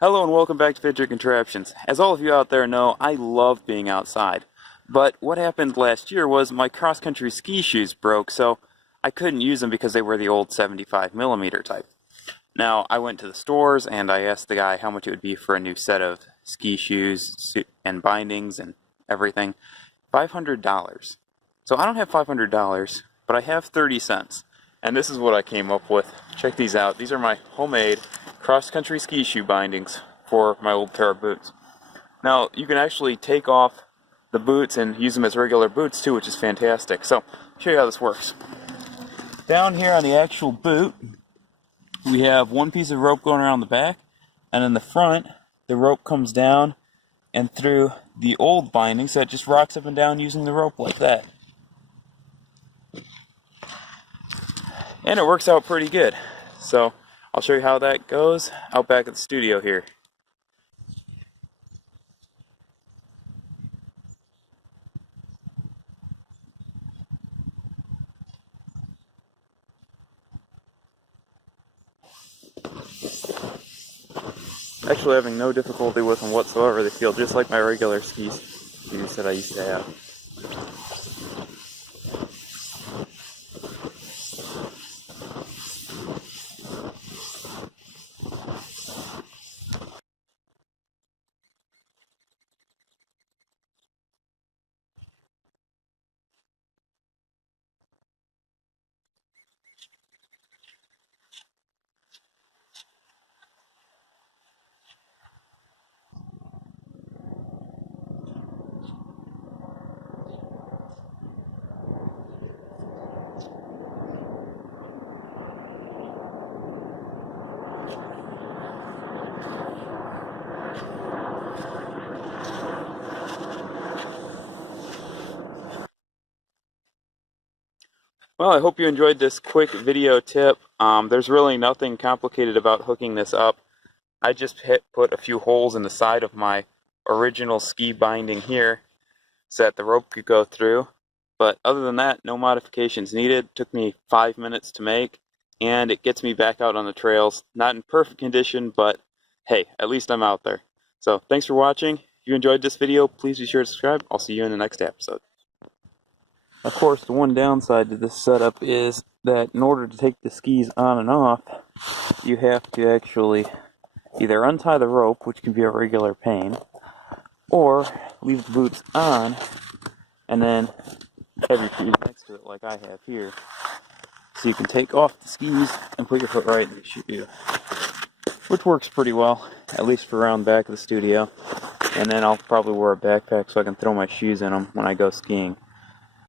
Hello and welcome back to Fidget Contraptions. As all of you out there know, I love being outside. But what happened last year was my cross-country ski shoes broke, so I couldn't use them because they were the old 75mm type. Now, I went to the stores and I asked the guy how much it would be for a new set of ski shoes and bindings and everything. $500. So I don't have $500, but I have 30 cents. And this is what I came up with. Check these out. These are my homemade cross-country ski shoe bindings for my old pair of boots. Now, you can actually take off the boots and use them as regular boots too, which is fantastic. So, I'll show you how this works. Down here on the actual boot, we have one piece of rope going around the back, and in the front, the rope comes down and through the old binding, so it just rocks up and down using the rope like that. And it works out pretty good. So, I'll show you how that goes out back at the studio here. Actually having no difficulty with them whatsoever. They feel just like my regular ski shoes that I used to have. Well, I hope you enjoyed this quick video tip. There's really nothing complicated about hooking this up. I just put a few holes in the side of my original ski binding here so that the rope could go through. But other than that, no modifications needed. It took me 5 minutes to make, and it gets me back out on the trails. Not in perfect condition, but hey, at least I'm out there. So thanks for watching. If you enjoyed this video, please be sure to subscribe. I'll see you in the next episode. Of course, the one downside to this setup is that in order to take the skis on and off, you have to actually either untie the rope, which can be a regular pain, or leave the boots on and then have your feet next to it like I have here. So you can take off the skis and put your foot right in the shoe, which works pretty well, at least for around the back of the studio. And then I'll probably wear a backpack so I can throw my shoes in them when I go skiing.